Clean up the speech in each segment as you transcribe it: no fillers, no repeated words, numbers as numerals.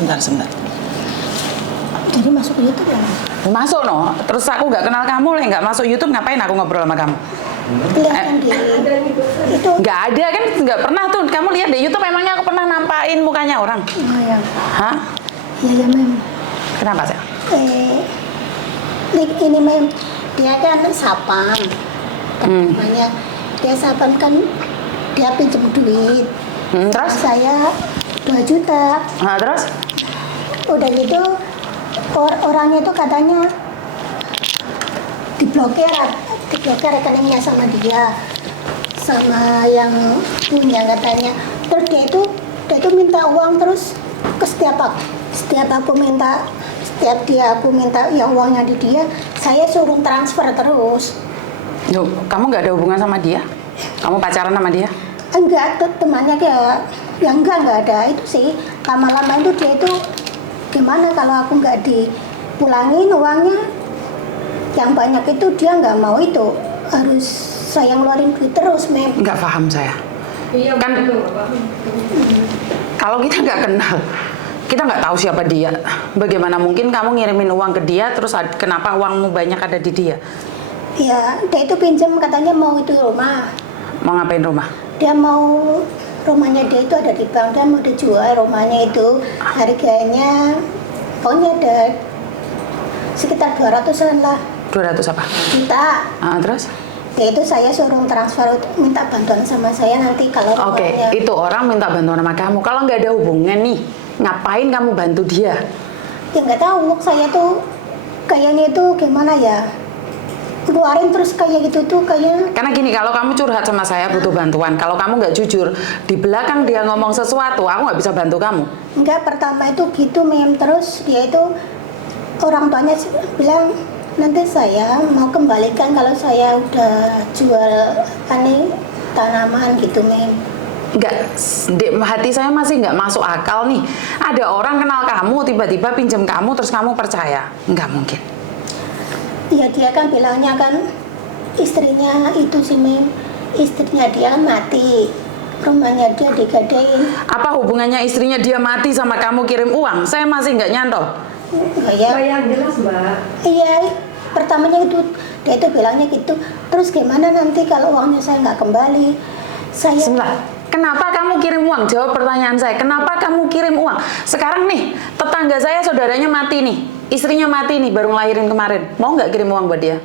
Sebentar. Jadi masuk ke YouTube ya? Masuk no. Terus aku nggak kenal kamu, nggak masuk YouTube, ngapain aku ngobrol sama kamu? Kelihatan di itu. Nggak ada kan, nggak pernah tuh. Kamu lihat di YouTube, emangnya aku pernah nampain mukanya orang? Oh ya. Hah? Iya mem. Kenapa sih? Ini mem, dia kan sapam. Namanya dia sapam kan, dia pinjam duit. Terus? Saya 2 juta. Nah, terus? Udah gitu orangnya itu katanya diblokir rekeningnya sama dia, sama yang punya katanya. Terus dia itu minta uang terus ke setiap aku minta ya uangnya di dia, saya suruh transfer terus. Loh, kamu nggak ada hubungan sama dia? Kamu pacaran sama dia? Enggak, temannya kayak yang enggak ada itu sih. Lama-lama itu dia itu gimana kalau aku nggak dipulangin uangnya yang banyak itu, dia nggak mau, itu harus saya ngeluarin duit terus mem. Nggak paham saya. Iya Kan kalau kita nggak kenal, kita nggak tahu siapa dia. Bagaimana mungkin kamu ngirimin uang ke dia, terus kenapa uangmu banyak ada di dia? Ya, dia itu pinjam katanya mau itu rumah. Mau ngapain rumah? Dia mau rumahnya, dia itu ada di bank, dia mau dijual rumahnya itu, harganya pokoknya ada sekitar 200-an lah. 200 apa? Juta. Terus? Ya itu saya suruh transfer, minta bantuan sama saya nanti kalau Oke, rumahnya. itu orang minta bantuan sama kamu. Kalau nggak ada hubungan nih, ngapain kamu bantu dia? Ya nggak tahu, saya tuh kayaknya itu gimana ya, keluarin terus kayak gitu tuh kayak. Karena gini, kalau kamu curhat sama saya butuh bantuan, kalau kamu nggak jujur, di belakang dia ngomong sesuatu, aku nggak bisa bantu kamu. Enggak, pertama itu gitu mem, terus dia itu orang tuanya bilang nanti saya mau kembalikan kalau saya udah jual tanaman gitu mem. Enggak, di hati saya masih nggak masuk akal nih. Ada orang kenal kamu, tiba-tiba pinjam kamu, terus kamu percaya? Nggak mungkin. Ya dia kan bilangnya kan istrinya itu sih mem, istrinya dia kan mati, rumahnya dia digadein. Apa hubungannya istrinya dia mati sama kamu kirim uang? Saya masih nggak nyantol. yang jelas mbak. Iya, pertamanya itu dia itu bilangnya gitu. Terus gimana nanti kalau uangnya saya nggak kembali? Sebentar. Kenapa kamu kirim uang? Jawab pertanyaan saya. Kenapa kamu kirim uang? Sekarang nih, tetangga saya saudaranya mati nih, istrinya mati nih, baru ngelahirin kemarin. Mau nggak kirim uang buat dia?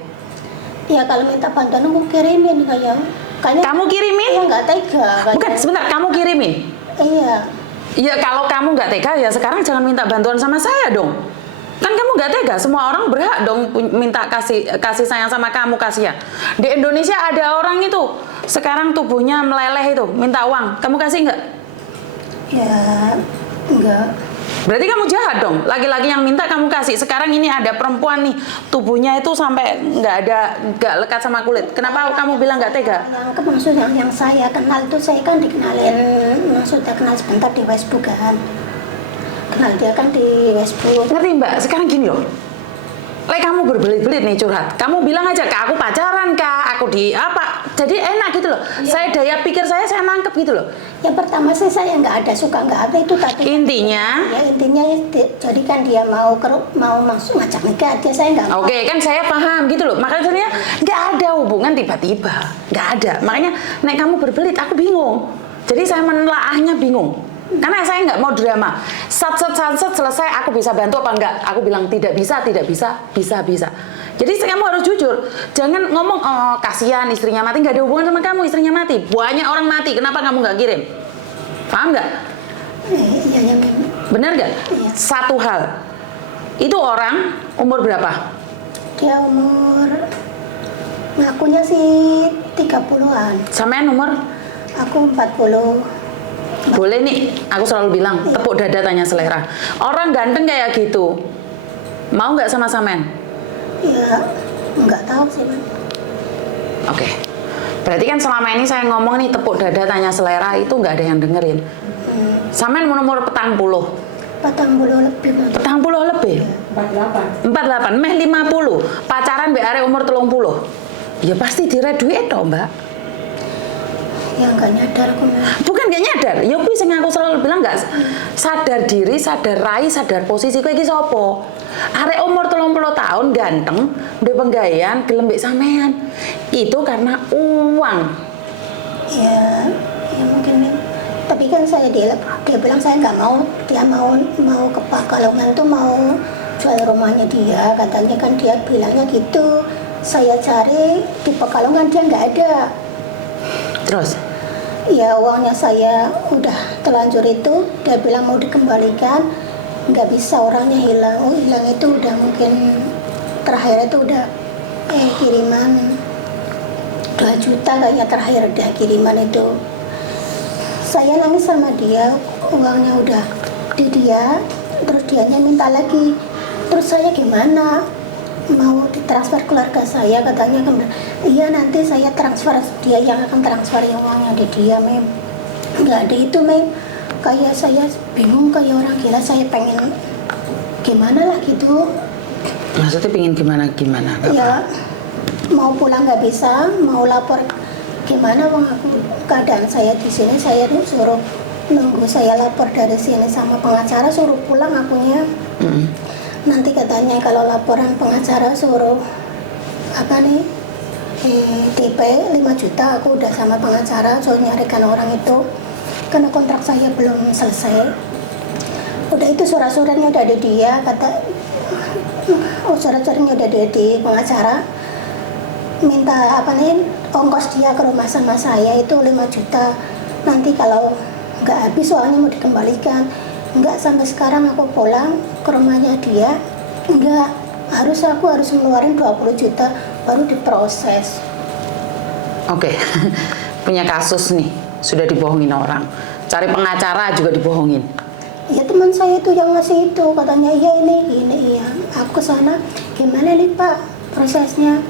Ya kalau minta bantuan aku kirimin kayaknya. Kamu kirimin? Iya nggak tega. Bukan, sebentar, kamu kirimin. Iya. Ya kalau kamu nggak tega, ya sekarang jangan minta bantuan sama saya dong. Kan kamu nggak tega, semua orang berhak dong minta kasih sayang sama kamu, kasihan. Di Indonesia ada orang itu sekarang tubuhnya meleleh itu, minta uang, kamu kasih nggak? Ya enggak. Berarti kamu jahat dong, laki-laki yang minta kamu kasih. Sekarang ini ada perempuan nih, tubuhnya itu sampai nggak lekat sama kulit. Kenapa kamu bilang nggak tega? Yang maksudnya yang saya kenal itu, saya kan dikenalin, maksudnya kenal sebentar di Facebook kan. Kenal dia kan di Facebook. Ngerti mbak, sekarang gini loh. Kamu berbelit-belit nih curhat. Kamu bilang aja, Kak, aku pacaran, Kak, aku di apa. Jadi enak gitu loh. Iya. Saya daya pikir saya nangkep gitu loh. Yang pertama sih saya nggak ada suka, nggak ada itu tadi. Intinya? Ya intinya jadi kan dia mau masuk ngajak nikah, dia saya nggak mau. Oke, kan saya paham gitu loh. Makanya sebenarnya nggak ada hubungan tiba-tiba. Nggak ada. Makanya kamu berbelit, aku bingung. Jadi saya menelaahnya bingung. Karena saya nggak mau drama. Sat selesai, aku bisa bantu apa enggak? Aku bilang tidak bisa. Jadi kamu harus jujur. Jangan ngomong, oh kasihan istrinya mati, nggak ada hubungan sama kamu, istrinya mati. Banyak orang mati, kenapa kamu nggak kirim? Paham nggak? Iya. Benar nggak? Iya. Satu hal, itu orang umur berapa? Dia umur ngakunya sih 30-an. Sampean umur? Aku 40. Boleh nih, aku selalu bilang, tepuk dada tanya selera. Orang ganteng kayak gitu, mau nggak sama Samen? Ya, nggak tahu sih, Man. Oke. Berarti kan selama ini saya ngomong nih tepuk dada tanya selera itu nggak ada yang dengerin. Samen umur 40. 40 lebih, Man. 40 lebih? 48, meh 50. Pacaran mbak arek umur 30. Ya pasti dire duit dong, Mbak. Ya nggak nyadar aku Mem. Bukan gak nyadar, ya kuwi sing aku selalu bilang gak sadar diri, sadar rai, sadar posisi kowe iki sapa. Arek umur 30 tahun ganteng, duwe penggawean, gelem mbek sampean. Itu karena uang. Ya, ya mungkin Mem. Tapi kan dia bilang saya nggak mau, dia mau ke Pekalongan tuh mau jual rumahnya dia, katanya kan dia bilangnya gitu. Saya cari di Pekalongan dia nggak ada. Terus Ya uangnya saya udah terlanjur itu, dia bilang mau dikembalikan, nggak bisa, orangnya hilang. Oh hilang itu udah mungkin terakhir itu udah kiriman 2 juta kayaknya terakhir dia kiriman itu. Saya nangis sama dia, uangnya udah di dia, terus dianya minta lagi. Terus saya gimana? Mau ditransfer keluarga saya, katanya iya nanti saya transfer, dia yang akan transfer yang uangnya di dia Mem. Nggak ada itu Mem, kayak saya bingung kayak orang gila, saya pengen gimana lah gitu. maksudnya pingin gimana? Ya mau pulang nggak bisa, mau lapor gimana bang, aku keadaan saya di sini, saya suruh nunggu saya lapor dari sini sama pengacara, suruh pulang akunya. Nanti katanya kalau laporan pengacara suruh apa nih DP 5 juta, aku udah sama pengacara suruh nyarikan orang itu karena kontrak saya belum selesai. Udah itu surat-suratnya udah ada dia, kata surat-suratnya udah ada di pengacara, minta apa nih ongkos dia ke rumah sama saya itu 5 juta. Nanti kalau nggak habis soalnya mau dikembalikan. Nggak, sampai sekarang aku pulang ke rumahnya dia, nggak, aku harus ngeluarin 20 juta baru diproses. Oke. Punya kasus nih, sudah dibohongin orang, cari pengacara juga dibohongin. Ya teman saya itu yang ngasih itu, katanya iya ini iya. Aku kesana, gimana nih Pak prosesnya?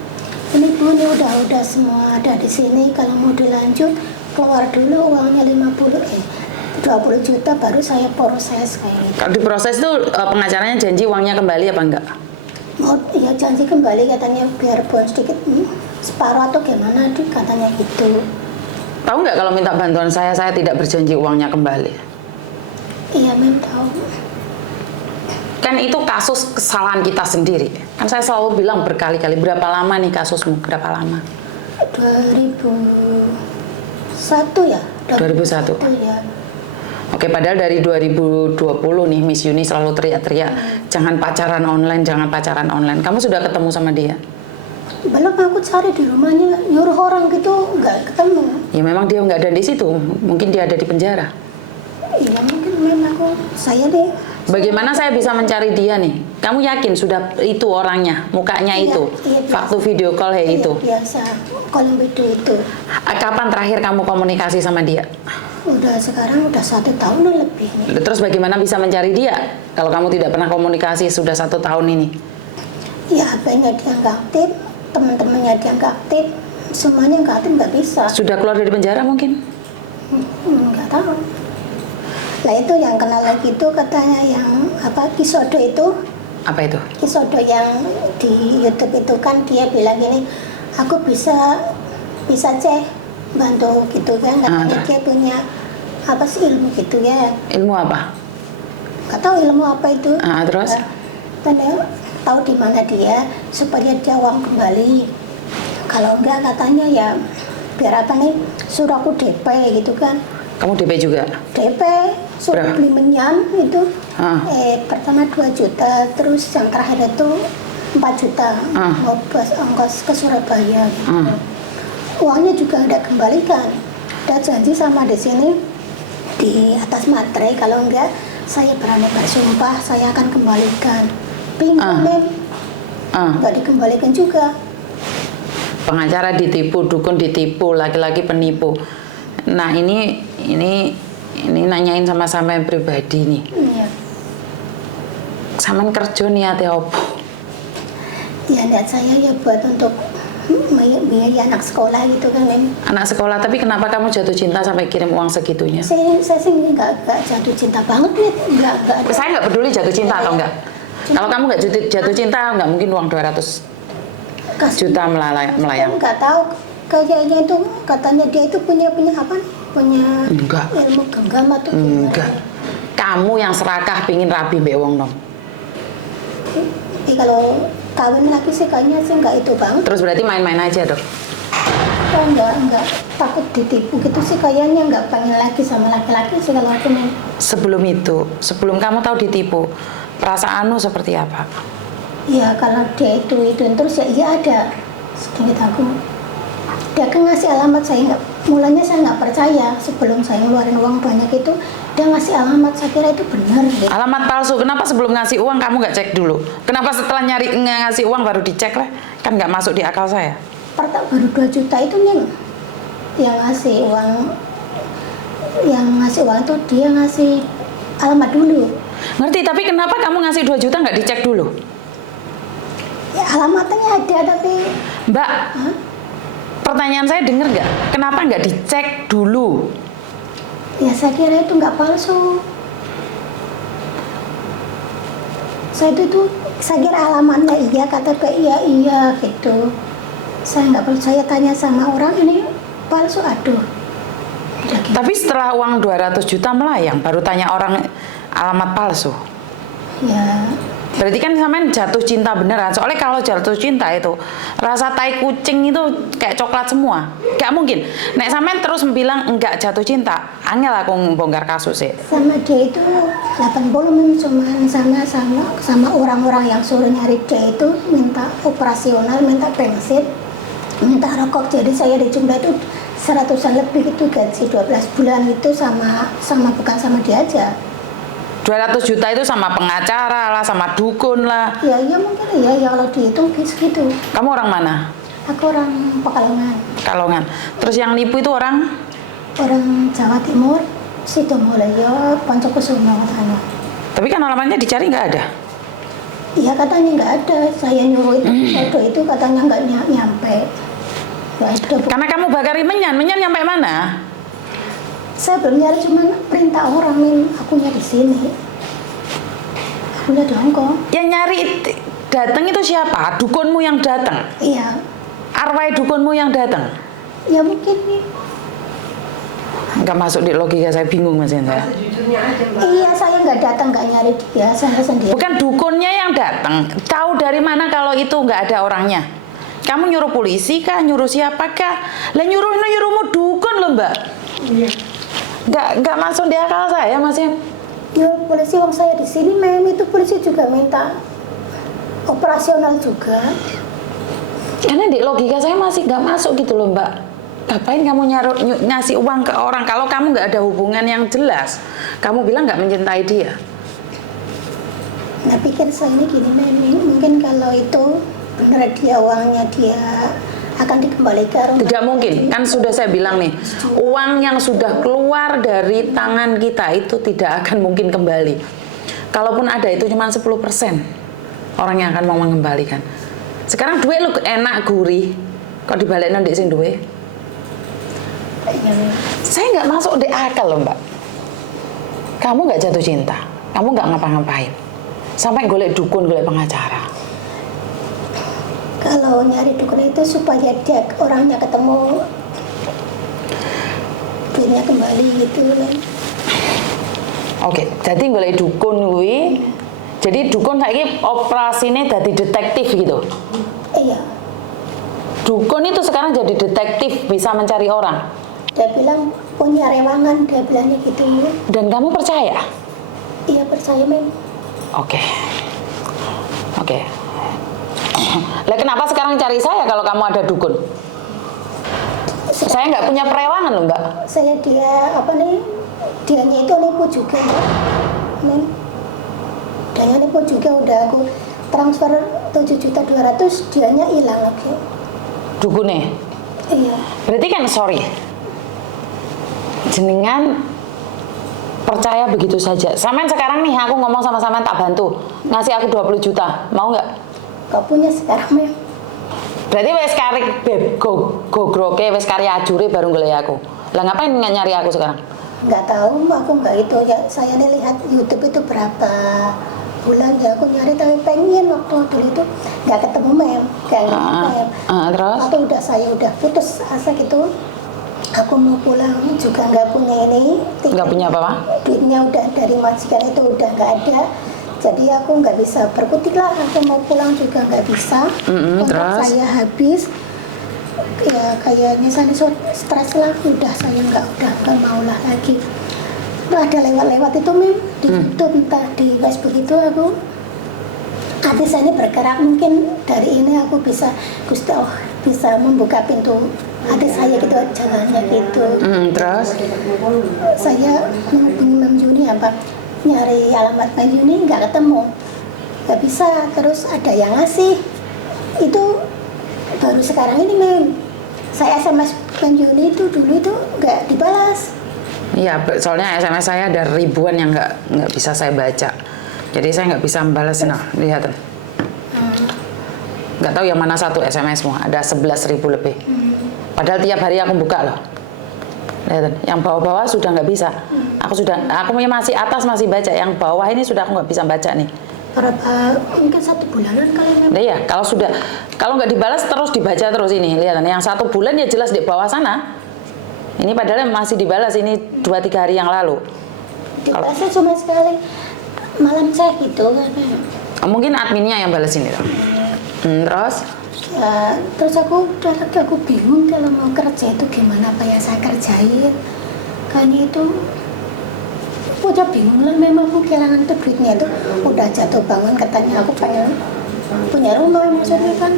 Ini Bu, ini udah semua ada di sini, kalau mau dilanjut keluar dulu uangnya 20 juta baru saya proses kayak gitu. Kalau diproses tuh pengacaranya janji uangnya kembali apa enggak? Mau ya janji kembali katanya, biarpun sedikit separuh atau gimana katanya gitu. Tahu nggak kalau minta bantuan saya tidak berjanji uangnya kembali? Iya Mem tahu. Kan itu kasus kesalahan kita sendiri. Kan saya selalu bilang berkali-kali, berapa lama nih kasusmu? Berapa lama? 2001 ya? 2001. Ya. Oke, padahal dari 2020 nih Miss Yuni selalu teriak-teriak, jangan pacaran online, jangan pacaran online. Kamu sudah ketemu sama dia? Belum, aku cari di rumahnya, nyuruh orang gitu, nggak ketemu. Ya memang dia nggak ada di situ, mungkin dia ada di penjara. Iya mungkin memang saya deh. Bagaimana saya bisa mencari dia nih? Kamu yakin sudah itu orangnya, mukanya Iya, itu, iya, waktu video call itu? Biasa, kalau video itu. Kapan terakhir kamu komunikasi sama dia? Udah sekarang udah 1 tahunan lebih nih. Terus bagaimana bisa mencari dia kalau kamu tidak pernah komunikasi sudah 1 tahun ini? Ya HP-nya dia nggak aktif, teman-temannya dia nggak aktif, semuanya nggak aktif, nggak bisa. Sudah keluar dari penjara mungkin? Nggak tahu. Lah itu yang kenal lagi itu katanya yang apa Kisodo itu. Apa itu? Kisodo yang di YouTube itu kan dia bilang gini, aku bisa cek bantu gitu kan, katanya dia punya apa sih ilmu gitu ya. Ilmu apa? Nggak tahu ilmu apa itu. Terus? Dan dia tahu di mana dia supaya dia uang kembali. Kalau enggak katanya ya biar apa nih suruh aku DP gitu kan. Kamu DP juga? DP suruh beli menyan itu. Pertama 2 juta, terus yang terakhir itu 4 juta ongkos ke Surabaya gitu. Uangnya juga udah kembalikan, udah janji sama di sini di atas materai, kalau enggak saya berani bersumpah saya akan kembalikan. Bingung nggak dikembalikan juga. Pengacara ditipu, dukun ditipu, laki-laki penipu. Nah ini nanyain sama sampean pribadi nih. Iya. Sampean kerja niatnya apa? Ya niat saya ya buat untuk biaya anak sekolah gitu kan. Anak sekolah, tapi kenapa kamu jatuh cinta sampai kirim uang segitunya? Saya sih nggak jatuh cinta banget nih, nggak ada. Saya nggak peduli jatuh cinta atau enggak. Kalau kamu nggak jatuh cinta, nggak mungkin uang 200 juta melayang. Nggak tahu kayaknya itu katanya dia itu punya apa? Punya Enggak. ilmu genggam atau gimana? Enggak. Kamu yang serakah pingin rabi mbek wong nom. Kalau kawin lagi sih kayaknya sih enggak itu bang. Terus berarti main-main aja dok. Oh enggak takut ditipu gitu sih kayaknya enggak pengen lagi sama laki-laki sih kalau aku nih. Sebelum itu, sebelum kamu tahu ditipu, perasaanmu seperti apa? Ya kalau dia itu terus ya iya ada sedikit aku. Dia kan ngasih alamat saya nggak, mulanya saya nggak percaya sebelum saya ngeluarin uang banyak itu dia ngasih alamat, saya kira itu benar gitu. Alamat palsu, kenapa sebelum ngasih uang kamu nggak cek dulu? Kenapa setelah ngasih uang baru dicek lah? Kan nggak masuk di akal saya. Baru 2 juta itu nih yang ngasih uang itu dia ngasih alamat dulu. Ngerti, tapi kenapa kamu ngasih 2 juta nggak dicek dulu? Ya alamatnya ada tapi Mbak, pertanyaan saya denger nggak? Kenapa nggak dicek dulu? ya saya kira itu nggak palsu. Saya kira alamatnya iya, kata kayak iya gitu. Saya nggak percaya, tanya sama orang ini palsu, aduh. Udah gitu. Tapi setelah uang 200 juta melayang, baru tanya orang alamat palsu. Ya, Berarti kan sampean jatuh cinta beneran. Soalnya kalau jatuh cinta itu rasa tai kucing itu kayak coklat semua. Gak mungkin. Nek sampean terus bilang enggak jatuh cinta, angel aku bongkar kasus sih. sama dia itu 80 cuman sama orang-orang yang suruh nyari dia itu minta operasional, minta bensin, minta rokok. Jadi saya di jumlah itu 100-an lebih itu gaji 12 bulan itu sama bukan sama dia aja. 200 juta itu sama pengacara lah, sama dukun lah. Ya mungkin ya kalau dihitung segitu. Kamu orang mana? Aku orang Pekalongan. Kalongan. Terus yang nipu itu orang? Orang Jawa Timur, Sidomulyo, Poncokusumo katanya. Tapi kan alamatnya dicari nggak ada. Iya katanya nggak ada. Saya nyuruh itu, foto itu katanya nggak nyampe. Nggak ada. Karena kamu bakari menyan nyampe mana? Saya belum nyari, cuma perintah orang aku nyari sini. Aku lihat di Hongkong. Yang nyari datang itu siapa? Dukunmu yang datang. Iya, Arwah dukunmu yang datang. ya mungkin nih. Nggak masuk di logika, saya bingung Mas Hendra. Sejujurnya aja mbak. Iya, saya nggak datang, nggak nyari dia, saya sendiri. Bukan dukunnya yang datang. Tahu dari mana kalau itu nggak ada orangnya? Kamu nyuruh polisi kah? Nyuruh siapakah? Lah nyuruhmu dukun loh mbak. Iya. Nggak masuk di akal saya Mas Hendra. Ya polisi uang saya di sini, itu polisi juga minta operasional juga. Karena di logika saya masih nggak masuk gitu loh mbak. Ngapain kamu ngasih uang ke orang kalau kamu nggak ada hubungan yang jelas? Kamu bilang nggak mencintai dia. Nah pikir saya ini gini, mungkin kalau itu benar dia uangnya dia akan dikembalikan. Tidak mungkin, kan sudah saya bilang nih, uang yang sudah keluar dari tangan kita itu tidak akan mungkin kembali. Kalaupun ada itu cuma 10% orang yang akan mau mengembalikan. Sekarang duit lu enak gurih, kok dibalik nanti sing duit? Saya nggak masuk di akal loh mbak. Kamu nggak jatuh cinta, kamu nggak ngapa-ngapain, sampai golek dukun, golek pengacara. Kalau nyari dukun itu supaya dia orangnya ketemu, duitnya kembali gitu kan. Oke, jadi golek dukun gue. Jadi dukun saiki operasinya jadi detektif gitu. Iya, Dukun itu sekarang jadi detektif, bisa mencari orang. dia bilang punya rewangan, dia bilangnya gitu. Dan kamu percaya? Iya percaya Oke. Lah kenapa sekarang cari saya kalau kamu ada dukun? Saya nggak punya perewangan loh mbak. Saya dianya itu nipu juga mbak. Dianya nipu juga, udah aku transfer 7.200.000, dianya hilang lagi. Dukunnya? Iya. Berarti kan sorry, jenengan percaya begitu saja. Sampean sekarang nih aku ngomong sama sampean tak bantu, ngasih aku 20 juta, mau nggak? Gak punya sekarang Berarti wes karik gogroke, wes karya ajure baru golek aku. Lah ngapain nyari aku sekarang? nggak tahu, aku nggak itu ya. Saya nih lihat YouTube itu berapa bulan ya aku nyari tapi pengen waktu dulu itu nggak ketemu mem, kayak mem. Terus? Atau saya udah putus asa gitu. Aku mau pulang juga nggak punya ini. Nggak punya apa-apa? Duitnya udah dari majikan itu udah nggak ada. Jadi aku nggak bisa berkutik lah. Aku mau pulang juga nggak bisa. Kontrak Terus? saya habis. Ya kayaknya saya stres lah. Udah saya nggak mau lah lagi. Tuh ada lewat-lewat itu mem di YouTube entah di Facebook itu aku. Hati saya ini bergerak mungkin dari ini aku bisa Gusti Allah bisa membuka pintu hati saya gitu jalannya gitu. Terus? Saya menghubungi Mem Juni apa nyari alamat Mem Juni nggak ketemu, nggak bisa. Terus ada yang ngasih itu baru sekarang ini Mem. Saya SMS Mem Juni itu dulu itu nggak dibalas. Iya, soalnya SMS saya ada ribuan yang nggak bisa saya baca. Jadi saya nggak bisa membalas. Nah, lihat. Nggak tahu yang mana satu SMS-mu. Ada 11.000 lebih. Padahal tiap hari aku buka loh. Lihat, yang bawah-bawah sudah nggak bisa. Aku masih atas masih baca. Yang bawah ini sudah aku nggak bisa baca nih. Berapa mungkin 1 bulanan kali Mem. Nah, iya, kalau nggak dibalas terus dibaca terus ini. Lihat, yang 1 bulan ya jelas di bawah sana. Ini padahal masih dibalas ini 2-3 hari yang lalu. Dibalasnya cuma sekali malam saya gitu kan. Mungkin adminnya yang balas ini. Terus? Ya, terus aku bingung kalau mau kerja itu gimana apa yang saya kerjain. Kan itu aku udah bingung lah, memang aku kehilangan tuh duitnya itu udah jatuh bangun katanya aku pengen punya rumah maksudnya kan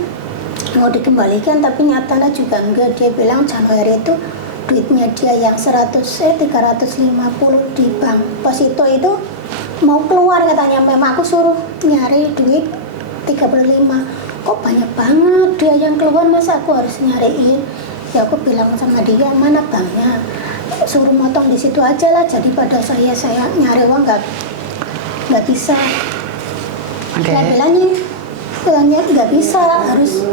mau dikembalikan tapi nyatanya juga enggak. Dia bilang Januari itu duitnya dia yang 350 di bank Posito itu mau keluar katanya. Memang aku suruh nyari duit 35 kok banyak banget dia yang keluar, masa aku harus nyariin. Ya aku bilang sama dia mana banknya, suruh motong di situ aja lah. Jadi pada saya nyari uang nggak bisa. Dia bilangnya nggak bisa, harus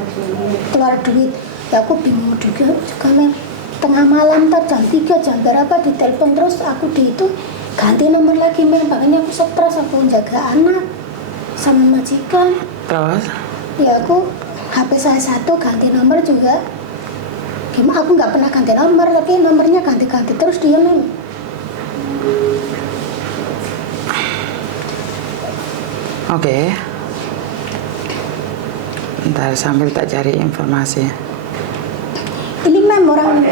keluar duit. Ya aku bingung juga Mem. Tengah malam jam 3 jam berapa ditelepon terus aku di itu ganti nomor lagi Mem. Makanya aku stres, aku jaga anak sama majikan. Terus? Ya aku HP saya 1 ganti nomor juga. Gimana aku nggak pernah ganti nomor, tapi nomornya ganti-ganti terus dia Mem. Oke. Ntar sambil tak cari informasi. Ini Mem orang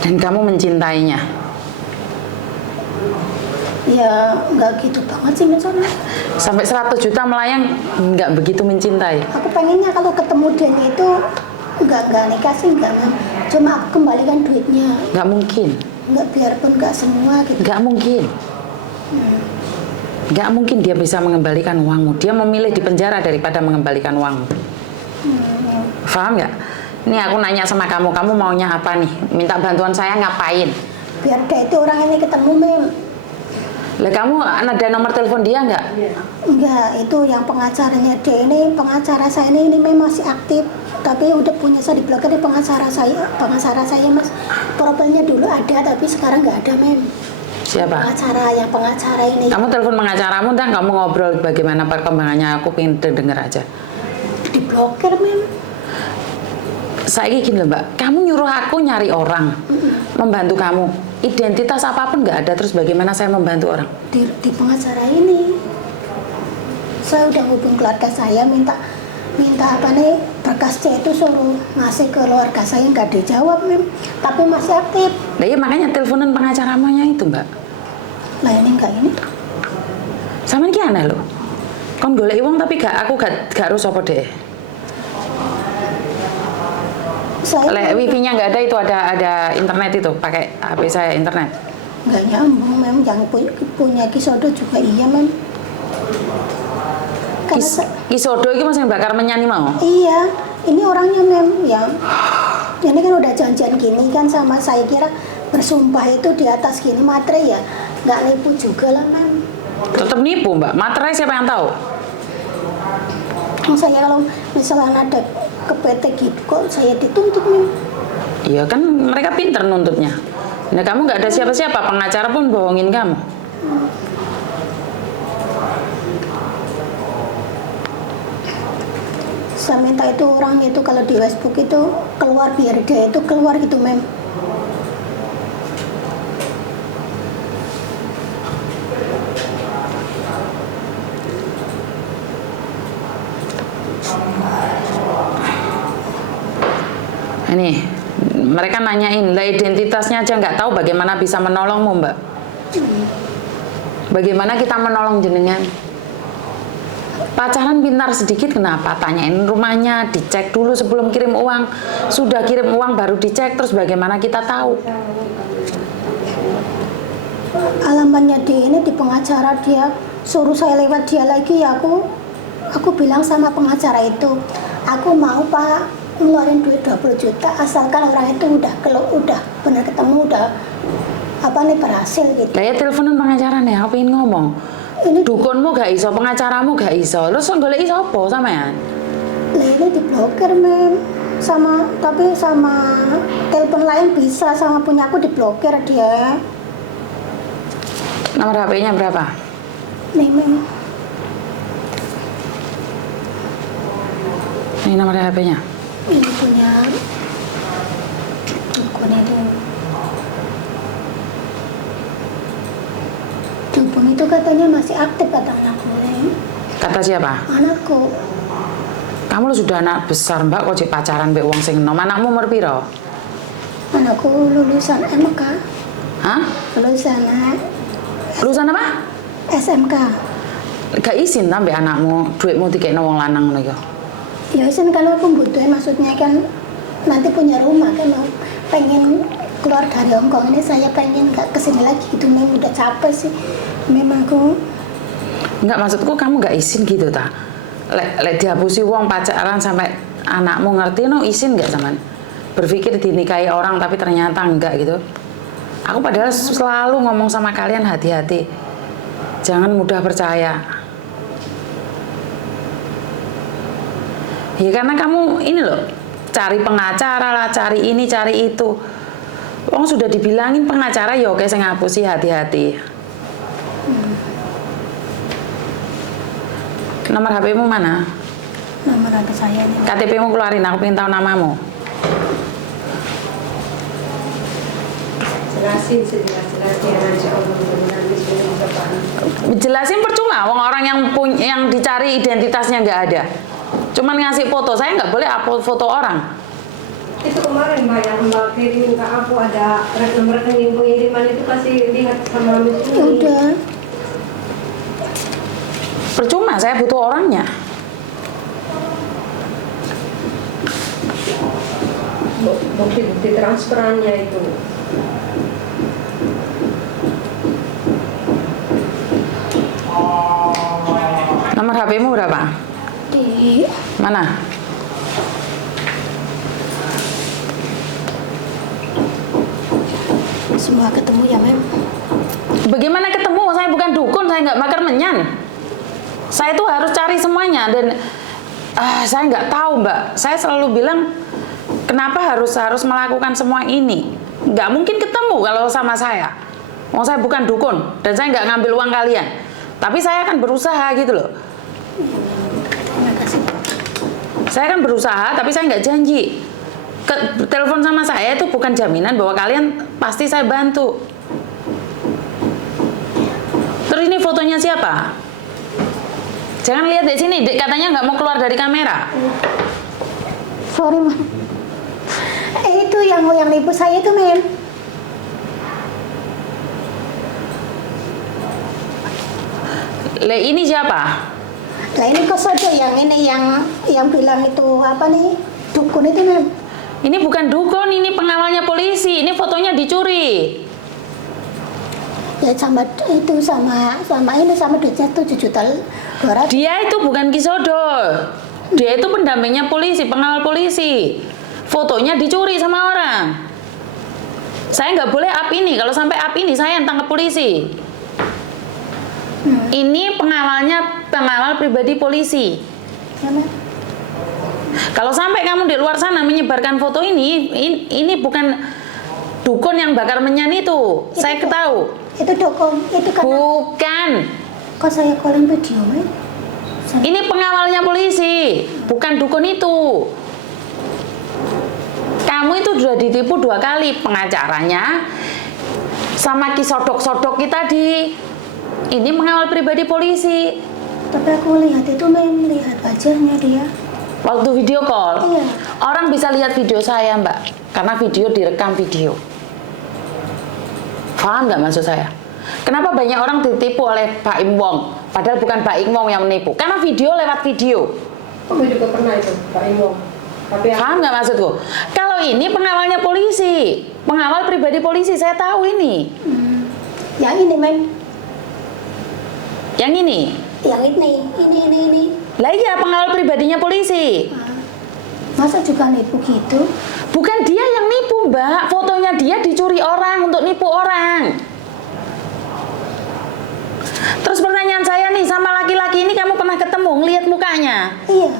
Dan kamu mencintainya? ya nggak gitu banget sih misalnya. Sampai 100 juta melayang nggak begitu mencintai? Aku pengennya kalau ketemu dia itu nggak nikah sih nggak Mem. Cuma aku kembalikan duitnya. Nggak mungkin. Nggak, biarpun nggak semua gitu. Nggak mungkin. Nggak mungkin dia bisa mengembalikan uangmu. Dia memilih di penjara daripada mengembalikan uangmu. Paham nggak? Nih aku nanya sama kamu maunya apa nih? Minta bantuan saya ngapain? Biar dia itu orang ini ketemu Mem. Lah kamu ada nomor telepon dia nggak? Enggak, itu yang pengacaranya dia ini, pengacara saya ini memang masih aktif. Tapi udah punya saya diblokir di pengacara saya Mas. Profilnya dulu ada tapi sekarang nggak ada Mem. Siapa? Pengacara ini. Kamu telepon pengacaramu, ntar kamu ngobrol bagaimana perkembangannya. Aku pengen denger aja. Diblokir Mem. Saya gini loh Mbak, kamu nyuruh aku nyari orang, membantu kamu. Identitas apapun nggak ada, terus bagaimana saya membantu orang? Di pengacara ini. Saya udah hubung keluarga saya minta apa nih berkasnya itu suruh ngasih ke keluarga saya, nggak dijawab Mem. Tapi masih aktif. Nah iya makanya teleponan pengacaramanya itu Mbak. Lah ini enggak ini. Sama ini aneh loh. Kon golek uang tapi aku gak harus apa deh. Wifi-nya nggak ada, itu ada internet itu, pakai HP saya internet. Nggak nyambung Mem, yang punya Kisodo juga iya Mem. Kisodo itu masih bakar menyani mau? Iya, ini orangnya Mem yang ini kan udah janjian gini kan sama saya, kira bersumpah itu di atas gini materai ya, nggak nipu juga lah Mem. Tetap nipu Mbak, materai siapa yang tahu? Saya kalau misalnya ada ke PT gitu kok saya dituntut Mem. Iya kan mereka pinter nuntutnya. Nah kamu nggak ada siapa-siapa, pengacara pun bohongin kamu. Saya minta itu orang itu kalau di Facebook itu keluar, biar dia itu keluar gitu mem. Ini mereka nanyain lah identitasnya aja nggak tahu, bagaimana bisa menolongmu mbak? Bagaimana kita menolong jenengan? Pacaran pintar sedikit kenapa? Tanyain rumahnya, dicek dulu sebelum kirim uang. Sudah kirim uang baru dicek, terus bagaimana kita tahu? Alamannya di pengacara, dia suruh saya lewat dia lagi ya, aku bilang sama pengacara itu, aku mau pak ngeluarin duit 20 juta asalkan orang itu udah benar ketemu, udah apa nih berhasil gitu. Lah ya teleponan pengacara nih, aku pengen ngomong. Ini Dukunmu gak iso, pengacaramu gak iso. Terus golek iso apa sampean? lah ini diblokir mem, tapi sama telepon lain bisa, sama punya aku diblokir dia. Nomor HP-nya berapa? Nih mem, Ini nomor HP-nya. ini punya dukun itu. Dukun itu katanya masih aktif kata anakku Mem. Kata siapa? Anakku Kamu lu sudah anak besar mbak, kok cek pacaran mbak wong sing enom. Anakmu umur piro? anakku lulusan MK, Hah? Lulusan apa? SMK. Gak izin ta mbak anakmu duitmu dikekno wong lanang ngono iku. Ya wis kalau aku butuhin, maksudnya kan nanti punya rumah kan, pengen keluar dari Hongkong ini, saya pengen gak kesini lagi gitu Mem, udah capek sih memang aku. Enggak, maksudku kamu gak izin gitu ta? Lek dihapusi wong pacaran sampai anakmu ngerti no, izin gak zaman? Berpikir dinikahi orang tapi ternyata enggak gitu. Aku padahal selalu ngomong sama kalian hati-hati. Jangan mudah percaya. Ya karena kamu ini loh, cari pengacara lah, cari ini, cari itu. Wong sudah dibilangin pengacara ya oke, sing ngapusi hati-hati. Nomor HP-mu mana? Nomor HP saya ini. KTP-mu keluarin, aku pengen tahu namamu. Jelasin sejelas-jelasnya nanti Allah mudah-mudahan bisa Pak. Jelasin percuma, wong orang yang dicari identitasnya nggak ada. Cuman ngasih foto, saya nggak boleh upload foto orang. Itu kemarin Mbak yang Mbak kirimin ke aku, ada nomor rekening pengiriman itu, kasih lihat sama Miss ini. Udah. Percuma, saya butuh orangnya. Bukti-bukti transferannya itu. Nomor HP-mu berapa? Di Mana? semua ketemu ya Mem. Bagaimana ketemu? Saya bukan dukun, saya nggak makar menyan. Saya tuh harus cari semuanya dan saya nggak tahu mbak. Saya selalu bilang kenapa harus melakukan semua ini? Nggak mungkin ketemu kalau sama saya. Mau saya bukan dukun dan saya nggak ngambil uang kalian. Tapi saya akan berusaha gitu loh. Terima kasih. Saya akan berusaha, tapi saya nggak janji. Telepon sama saya itu bukan jaminan bahwa kalian pasti saya bantu. Terus ini fotonya siapa? Jangan lihat di sini, dek katanya nggak mau keluar dari kamera. Sorry Mem. Itu yang ibu saya itu Mem. Le ini siapa? Lah ini Kosodo yang ini yang bilang itu apa nih, dukun itu Mem. Ini bukan dukun, ini pengawalnya polisi. Ini fotonya dicuri. Ya sama itu sama duitnya 7 juta 200. Dia itu bukan Kisodo. Dia itu pendampingnya polisi, pengawal polisi. Fotonya dicuri sama orang. Saya nggak boleh up ini. Kalau sampai up ini, saya yang tangkap polisi. Ini pengawal pribadi polisi. Ya, Mem. Kalau sampai kamu di luar sana menyebarkan foto ini bukan dukun yang bakar menyan itu. Saya ketahu. Itu dukun, itu kan. Bukan. Kok saya calling video, men? Ini pengawalnya polisi, bukan dukun itu. Kamu itu sudah ditipu 2 kali, pengacaranya sama kisodok-sodok kita di. Ini pengawal pribadi polisi. Tapi aku lihat itu, men, lihat wajahnya dia. Waktu video call, Iya. orang bisa lihat video saya, Mbak, karena video direkam video. Paham nggak maksud saya? Kenapa banyak orang ditipu oleh Pak Im Wong? Padahal bukan Pak Im Wong yang menipu, karena video lewat video. Aku juga pernah itu, Pak Imo. Tapi Paham nggak maksudku? Kalau ini pengawalnya polisi, pengawal pribadi polisi, saya tahu ini. Yang ini, men. Yang ini, Yang ini. lah iya pengawal pribadinya polisi. Masa juga nipu gitu? Bukan dia yang nipu, Mbak. Fotonya dia dicuri orang untuk nipu orang. Terus pertanyaan saya nih, sama laki-laki ini kamu pernah ketemu, ngelihat mukanya? Iya.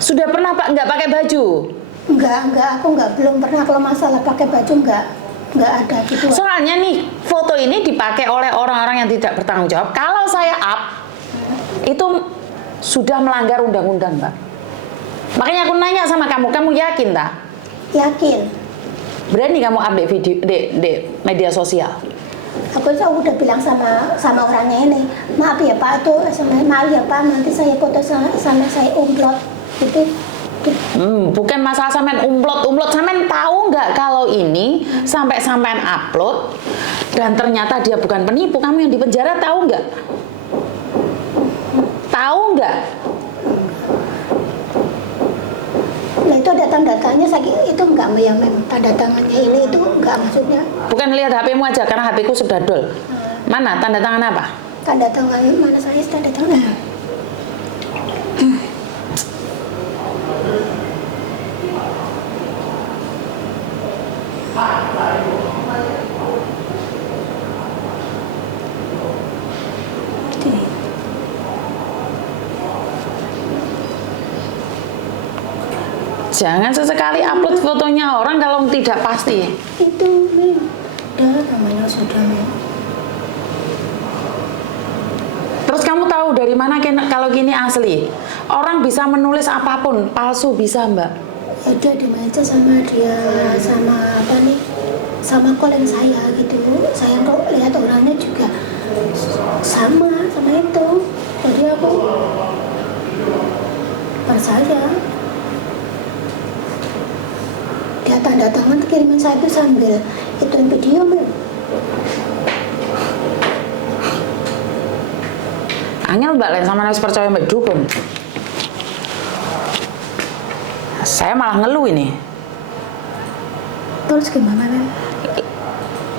Sudah pernah Pak nggak pakai baju? Enggak, aku belum pernah kalau masalah pakai baju enggak ada gitu. Soalnya nih, foto ini dipakai oleh orang-orang yang tidak bertanggung jawab. Kalau saya up, itu sudah melanggar undang-undang, Mbak. Makanya aku nanya sama kamu yakin tak? Yakin. Berani kamu update video di media sosial? Aku udah bilang sama orangnya ini, maaf ya Pak, maaf ya Pak, nanti saya foto sampai saya upload gitu. Bukan masalah sampean umplot. Sampean tahu nggak kalau ini sampai sampean upload dan ternyata dia bukan penipu, kamu yang di penjara tahu nggak? Tahu nggak? Nah itu ada tanda-tandanya, itu enggak yang tanda tangannya ini itu enggak maksudnya. Bukan lihat HP-mu aja karena HP-ku sudah dol. Mana tanda tangan apa? Tanda tangan mana saya tanda tangan? Jangan sesekali upload fotonya orang kalau tidak pasti. Itu udah namanya sudah. Terus kamu tahu dari mana kalau gini asli? Orang bisa menulis apapun, palsu bisa, Mbak. Ada di meja sama dia sama apa nih? Sama koleng saya gitu. Saya kok lihat orangnya juga sama itu. Jadi aku percaya. Dia tanda tangan kirimin saya itu sambil ituin video, men. Angel Mbak sama harus percaya Mbak dukun. Saya malah ngeluh ini. Terus gimana, men?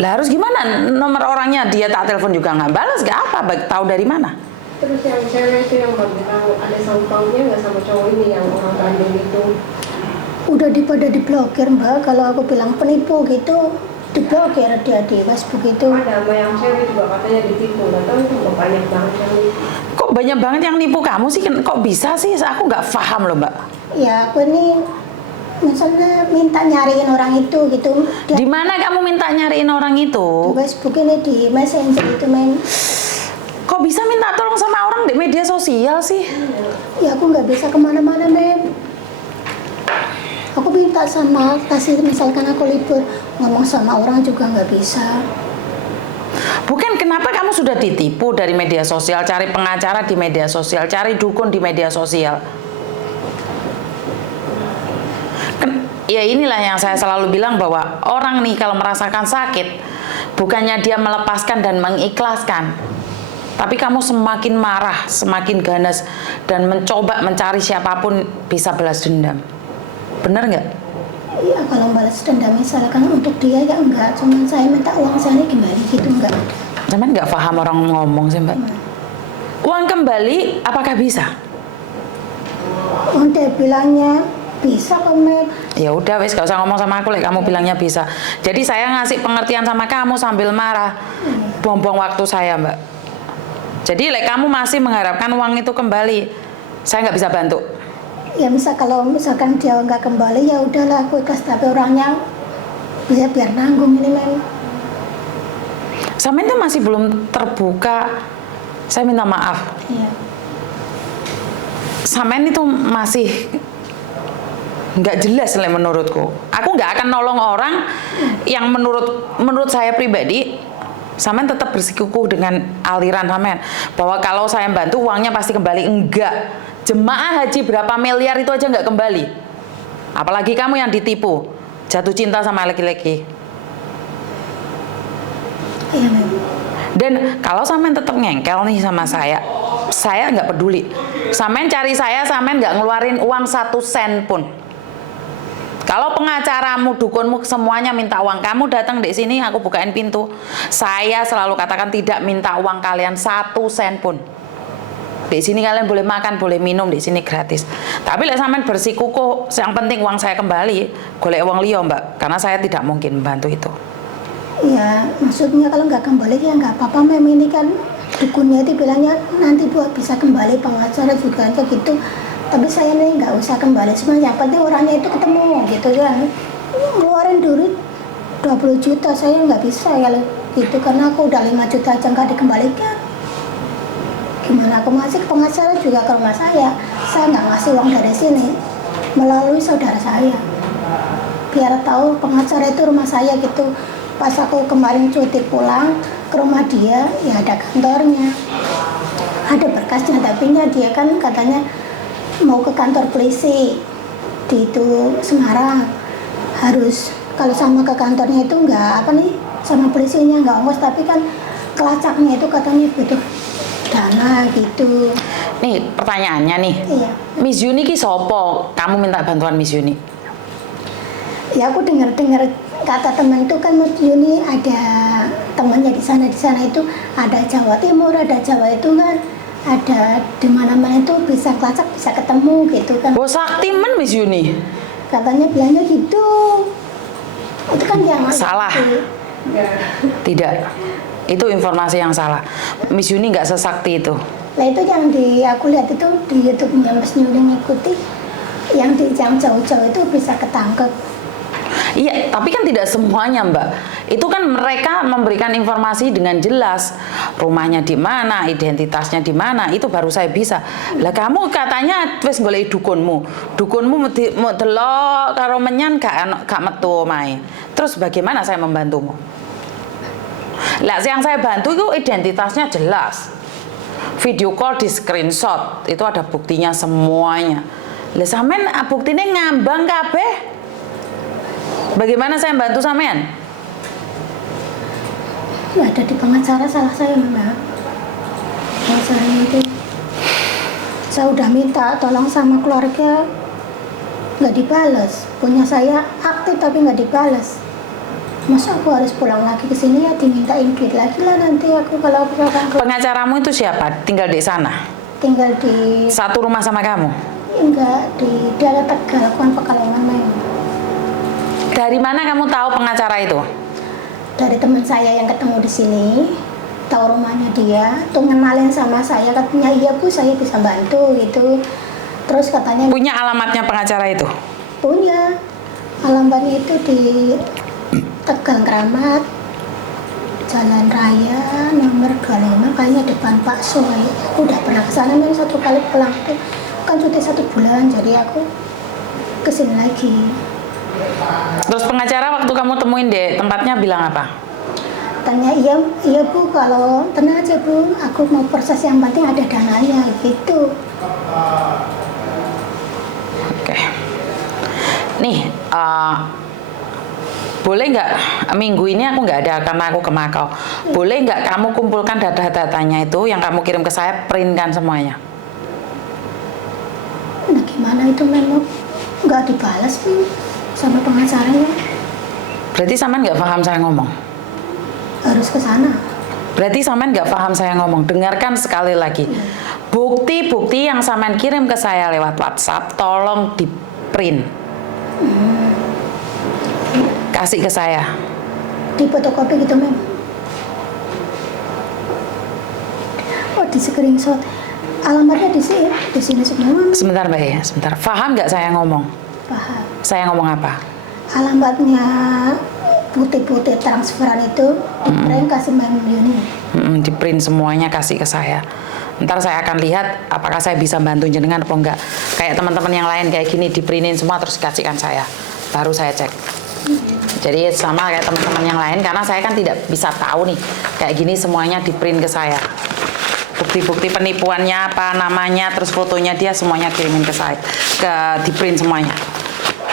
Lah harus gimana? Nomor orangnya dia tak telepon juga nggak balas, nggak apa? Tahu dari mana? terus yang cewek itu yang bilang ada sangkut pautnya nggak sama cowok ini yang orang Bandung itu? Udah pada diblokir, Mbak. Kalau aku bilang penipu gitu, diblokir dia di Facebook itu. Ada sama yang cewek juga katanya ditipu, nggak tahu itu banyak banget yang Kok banyak banget yang nipu kamu sih? Kok bisa sih? Aku nggak paham loh, Mbak. Ya aku ini misalnya minta nyariin orang itu gitu. Di mana kamu minta nyariin orang Di itu? Facebook ini di Messenger itu, main. Kok bisa minta tolong sama orang di media sosial sih? Ya aku nggak bisa kemana-mana, men. Aku minta kasih misalkan aku libur ngomong sama orang juga nggak bisa. Bukan, kenapa kamu sudah ditipu dari media sosial, cari pengacara di media sosial, cari dukun di media sosial. Ya inilah yang saya selalu bilang bahwa orang nih kalau merasakan sakit, bukannya dia melepaskan dan mengikhlaskan, tapi kamu semakin marah, semakin ganas, dan mencoba mencari siapapun bisa balas dendam. Bener nggak? Iya, kalau balas dendam misalkan untuk dia ya enggak, cuman saya minta uang saya kembali gitu enggak ada. Cuman nggak paham orang ngomong sih, Mbak. Uang kembali apakah bisa? Dia bilangnya bisa kok, men. Ya udah wes, gak usah ngomong sama aku, kamu bilangnya bisa. Jadi saya ngasih pengertian sama kamu sambil marah, buang-buang waktu saya, Mbak. Jadi kamu masih mengharapkan uang itu kembali, saya nggak bisa bantu. ya kalau misalkan dia nggak kembali ya udahlah aku ikhlas, tapi orangnya bisa biar nanggung ini memang. Sampean itu masih belum terbuka. Saya minta maaf. Iya. Sampean itu masih nggak jelas lah menurutku. Aku nggak akan nolong orang yang menurut saya pribadi. Sampean tetap bersikukuh dengan aliran sampean bahwa kalau saya bantu uangnya pasti kembali. Enggak. Jemaah haji berapa miliar itu aja nggak kembali. Apalagi kamu yang ditipu, jatuh cinta sama laki-laki. Iya memang. Dan kalau sampean tetap ngengkel nih sama saya nggak peduli. Sampean cari saya, sampean nggak ngeluarin uang 1 sen pun. Kalau pengacaramu, dukunmu semuanya minta uang, kamu datang di sini, aku bukain pintu. Saya selalu katakan tidak minta uang kalian 1 sen pun. Di sini kalian boleh makan, boleh minum, di sini gratis. Tapi lek sampean bersikukuh, yang penting uang saya kembali, golek uang liya, Mbak, karena saya tidak mungkin membantu itu. Ya maksudnya kalau nggak kembali ya nggak apa-apa mem, ini kan dukunnya itu bilangnya nanti buat bisa kembali, pengacara juga aja gitu. Tapi saya nih nggak usah kembali, semuanya yang penting orangnya itu ketemu gitu kan. Ngeluarin duit 20 juta saya nggak bisa kalau gitu, karena aku udah 5 juta aja nggak dikembalikan. Gimana aku ngasih ke pengacara juga ke rumah saya nggak ngasih uang dari sini, melalui saudara saya. Biar tahu pengacara itu rumah saya gitu. Pas aku kemarin cuti pulang ke rumah dia, ya ada kantornya, ada berkasnya, tapi dia kan katanya mau ke kantor polisi di itu Semarang. Harus kalau sama ke kantornya itu nggak apa nih, sama polisinya nggak ongkos, tapi kan kelacaknya itu katanya butuh dana gitu. Nih pertanyaannya nih, Iya. Miss Yuni ki sopo? Kamu minta bantuan Miss Yuni? Ya aku dengar kata teman itu kan Mas Yuni ada temannya di sana itu ada Jawa Timur, ada Jawa itu kan, ada di mana-mana itu bisa kelacak, bisa ketemu gitu kan. Oh saktimen Miss Yuni? Katanya bilangnya gitu. Itu kan jangan Salah. gitu. Tidak. Itu informasi yang salah. Miss Yuni nggak sesakti itu. Nah itu yang aku lihat itu di YouTube-nya Mas Yuni ngikuti, yang di jam jauh-jauh itu bisa ketangkep. Iya, tapi kan tidak semuanya, Mbak. Itu kan mereka memberikan informasi dengan jelas. Rumahnya di mana, identitasnya di mana, itu baru saya bisa. Lah kamu katanya wis golek dukunmu. Dukunmu mau delok karo menyan gak metu omahe. Terus bagaimana saya membantumu? Lah yang saya bantu itu identitasnya jelas. Video call di screenshot, itu ada buktinya semuanya. Lah sampean buktine ngambang kabeh. Bagaimana saya bantu sampean? Ya ada di pengacara salah saya memang. Pengacara itu saya udah minta tolong sama keluarga, nggak dibalas. Punya saya aktif tapi nggak dibalas. Masa aku harus pulang lagi ke sini ya dimintain duit lagi lah nanti aku kalau aku Pengacaramu itu siapa? Tinggal di sana? tinggal di Satu rumah sama kamu? enggak di daerah Tegal, Pekalongan memang. Dari mana kamu tahu pengacara itu? Dari teman saya yang ketemu di sini, tahu rumahnya dia, tuh ngenalin sama saya, katanya iya Bu saya bisa bantu gitu. Terus katanya Punya alamatnya pengacara itu? punya, alamatnya itu di Tegal Keramat, Jalan Raya nomor 25, kayaknya depan Pak Soe. Aku udah pernah kesana memang 1 kali pulang tuh, kan cuti 1 bulan, jadi aku kesini lagi. Terus pengacara waktu kamu temuin deh tempatnya bilang apa? Tanya iya Bu, kalau tenang aja Bu, aku mau proses yang penting ada dananya gitu. Oke. Nih, boleh nggak minggu ini aku nggak ada karena aku ke Makau. Boleh nggak kamu kumpulkan data-datanya itu yang kamu kirim ke saya, printkan semuanya? Nah gimana itu memang nggak dibalas sih sama pengacaranya. Berarti sampean nggak paham saya ngomong? Harus ke sana. Berarti sampean nggak paham saya ngomong. Dengarkan sekali lagi. Bukti-bukti yang sampean kirim ke saya lewat WhatsApp, tolong di print. Kasih ke saya. Di fotokopi gitu memang. Oh di screenshot. Alamatnya di sini semua. Sebentar Mbak ya, sebentar. Paham nggak saya ngomong? Paham. Saya ngomong apa? Alamatnya putih-putih transferan itu diprint kasih Mem Yuni. Di print semuanya kasih ke saya. Ntar saya akan lihat apakah saya bisa bantu jenengan atau enggak. Kayak teman-teman yang lain kayak gini diprintin semua terus kasihkan saya. Baru saya cek. Jadi sama kayak teman-teman yang lain karena saya kan tidak bisa tahu nih. Kayak gini semuanya diprint ke saya. Bukti-bukti penipuannya apa namanya terus fotonya dia semuanya kirimin ke saya. Diprint semuanya.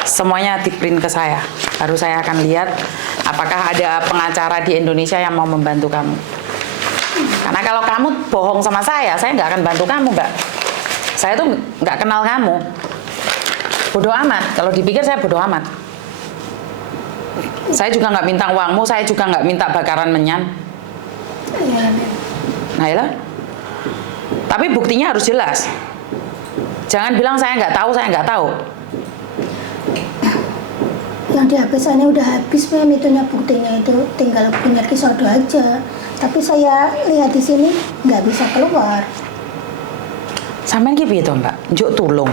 Semuanya diprint ke saya. Baru saya akan lihat apakah ada pengacara di Indonesia yang mau membantu kamu. Karena kalau kamu bohong sama saya nggak akan bantu kamu, Mbak. Saya tuh nggak kenal kamu. Bodoh amat. Kalau dipikir saya bodoh amat. Saya juga nggak minta uangmu, saya juga nggak minta bakaran menyan. Iya. Nah, ya. Tapi buktinya harus jelas. Jangan bilang saya nggak tahu, saya nggak tahu. Yang di HP saya ini udah habis Mem, itunya buktinya itu tinggal punya kisodo aja. Tapi saya lihat di sini nggak bisa keluar. Sampean ki piye to, Mbak? Njuk tulung.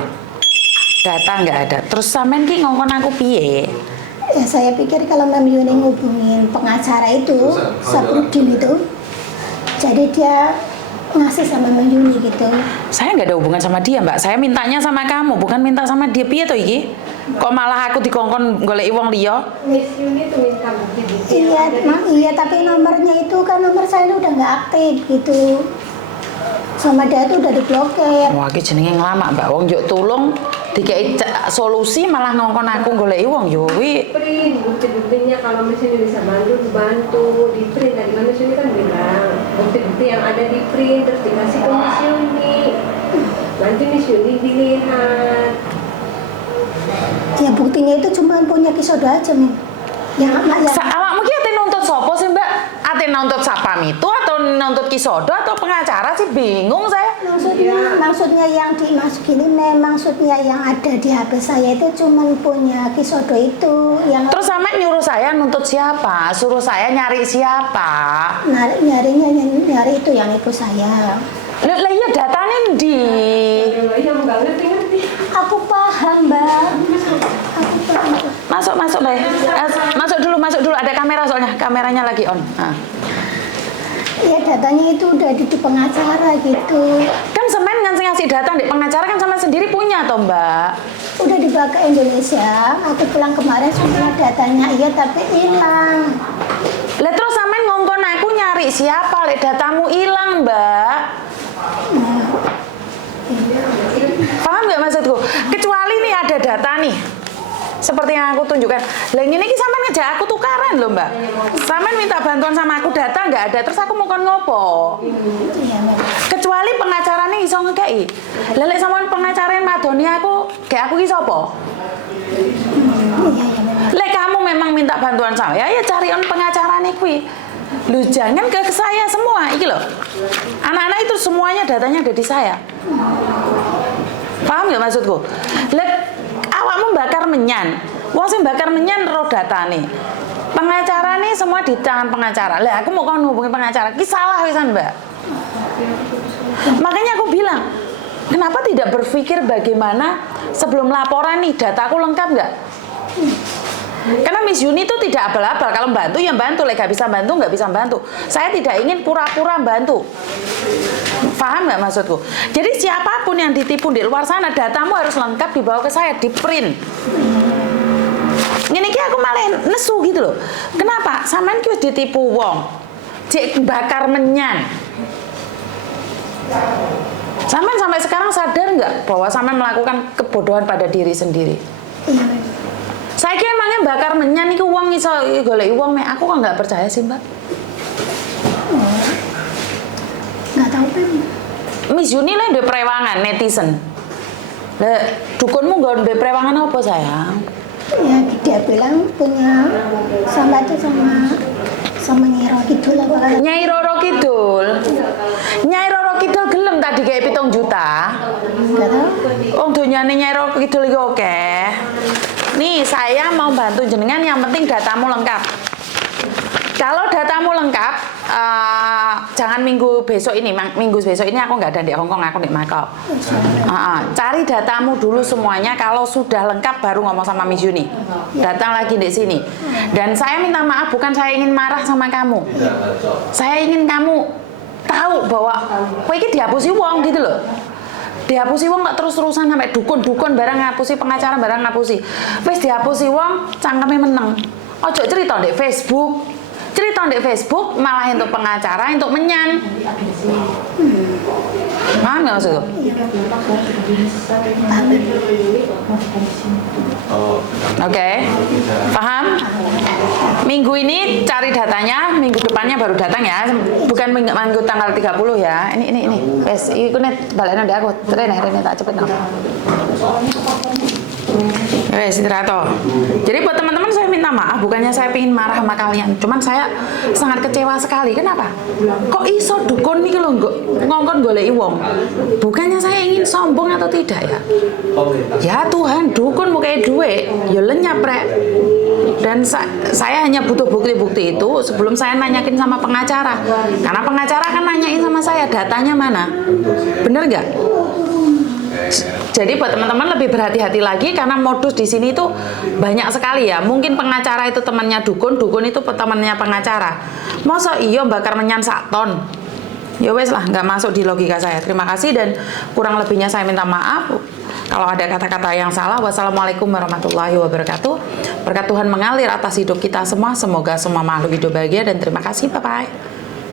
Data nggak ada. Terus sampean ki ngongkon aku piye? Ya saya pikir kalau Mem Yuni ngubungin pengacara itu, Saprudin itu, jadi dia ngasih sama Mem Yuni gitu. Saya nggak ada hubungan sama dia, Mbak. Saya mintanya sama kamu, bukan minta sama dia. Piye to iki? Kok malah aku dikongkon goleki wong liya? Miss Yuni tuh minta bukti detail. Iya, tapi nomornya itu kan nomor saya ini udah nggak aktif gitu. Sama dia itu udah diblokir. Wah, iki jenenge nglamak, Mbak. Wong njuk tulung dikei solusi malah ngongkon aku goleki wong yo kuwi. Print bukti-buktinya kalau Miss Yuni bisa bantu di print. Tadi kan Miss Yuni kan bilang bukti-bukti yang ada di print terus dikasih ke Miss Yuni. Nanti Miss Yuni dilihat. Ya buktinya itu cuma punya kisodo aja Min. Yang Awakmu ki ate nuntut sapa sih, Mbak? Ate nuntut sapam itu atau nuntut kisodo atau pengacara sih bingung saya. maksudnya yang dimasukin ini maksudnya yang ada di HP saya itu cuma punya kisodo itu yang Terus sampe nyuruh saya nuntut siapa? Suruh saya nyari siapa? nyari itu yang ibu saya. Lah iya datanya di. Yang nggak ngerti-ngerti. Aku paham, Mbak. Masuk Mbak. Masuk dulu ada kamera soalnya kameranya lagi on. Nah. Ya datanya itu udah di pengacara gitu. Kan semen ngasih data di pengacara kan sama sendiri punya toh, Mbak. Udah dibawa ke Indonesia. Aku pulang kemarin sudah datanya iya tapi hilang. Lah terus sampean ngongkon aku nyari siapa lek datamu hilang, Mbak? Paham nggak maksudku? Kecuali nih ada data nih. Seperti yang aku tunjukkan. Lah ini ki sampean ngejak aku tukaran loh, Mbak. Sampean minta bantuan sama aku data nggak ada, terus aku mau kon ngopo? Iya, Mbak. Kecuali pengacara nih iso ngekei. Lah lek sampean pengacara madoni aku, kayak aku ki sapa? Iya, Mbak. Lek kamu memang minta bantuan saya, ya cari on pengacara nih kui. Lu jangan ke saya semua, iki loh. Anak-anak itu semuanya datanya ada di saya. Paham nggak maksudku? Lek awakmu bakar menyan, wong sing bakar menyan roh datane. Pengacara nih semua di tangan pengacara. Lah aku mau kon hubungi pengacara, ki salah wisan, Mbak. Makanya aku bilang, kenapa tidak berpikir bagaimana sebelum laporan nih dataku lengkap nggak? Karena Miss Yuni itu tidak abal-abal. Kalau bantu ya bantu, lek gak bisa bantu nggak bisa bantu. Saya tidak ingin pura-pura bantu. Paham nggak maksudku? Jadi siapapun yang ditipu di luar sana, datamu harus lengkap dibawa ke saya, di print. Ini aku malah nesu gitu loh. Kenapa? Sampean ki wis ditipu wong. Cek bakar menyan. Sampean sampai sekarang sadar nggak bahwa sampean melakukan kebodohan pada diri sendiri? Iya, Mbak. Saya kira emangnya bakar menyan iku wong iso goleki wong mek aku kok nggak percaya sih, Mbak. Nggak tahu kan? Miss Yuni lah duwe prewangan netizen. Lah dukunmu nggon duwe prewangan apa sayang? Ya dia bilang punya sama itu sama Nyai Roro Kidul apa kan? Nyai Roro Kidul. Nyai Roro Kidul gelem tadi kayak 7 juta. Nggak tahu. Oh donyane Nyai Roro Kidul iki oke. Nih saya mau bantu jenengan yang penting datamu lengkap. Kalau datamu lengkap, jangan minggu besok ini. Minggu besok ini aku nggak ada di Hongkong, aku di Macau. Cari datamu dulu semuanya. Kalau sudah lengkap, baru ngomong sama Miss Yuni. Datang lagi di sini. Dan saya minta maaf, bukan saya ingin marah sama kamu. Saya ingin kamu tahu bahwa kowe iki dihapusi wong gitu loh. Dihapusi wong kok terus-terusan sampai dukun-dukun barang ngapusi, pengacara barang ngapusi. Wis dihapusi wong, cangkeme meneng. Ojo cerita di Facebook. Cerita di Facebook malah untuk pengacara, untuk menyan. Paham nggak maksudku? Oke, paham? Minggu ini cari datanya, minggu depannya baru datang ya. Bukan minggu tanggal 30 ya. Ini. Wes, iku net balen ndek aku. Rene tak cepet no. Wes, istirahat. Jadi buat teman-teman saya minta maaf, bukannya saya pengen marah sama kalian. Cuman saya sangat kecewa sekali. Kenapa? Kok iso dukun nih kalau ngongkon goleki wong? Bukannya saya ingin sombong atau tidak ya? Ya Tuhan, dukun mau kayak duit, ya lenyap rek. Dan saya hanya butuh bukti-bukti itu sebelum saya nanyakin sama pengacara. Karena pengacara kan nanyain sama saya, datanya mana? Bener nggak? Jadi buat teman-teman lebih berhati-hati lagi karena modus di sini itu banyak sekali ya. Mungkin pengacara itu temannya dukun, dukun itu temannya pengacara. Masa iya bakar menyan sak ton? Ya wes lah, nggak masuk di logika saya. Terima kasih dan kurang lebihnya saya minta maaf. Kalau ada kata-kata yang salah, wassalamualaikum warahmatullahi wabarakatuh. Berkat Tuhan mengalir atas hidup kita semua. Semoga semua makhluk hidup bahagia dan terima kasih. Bye-bye.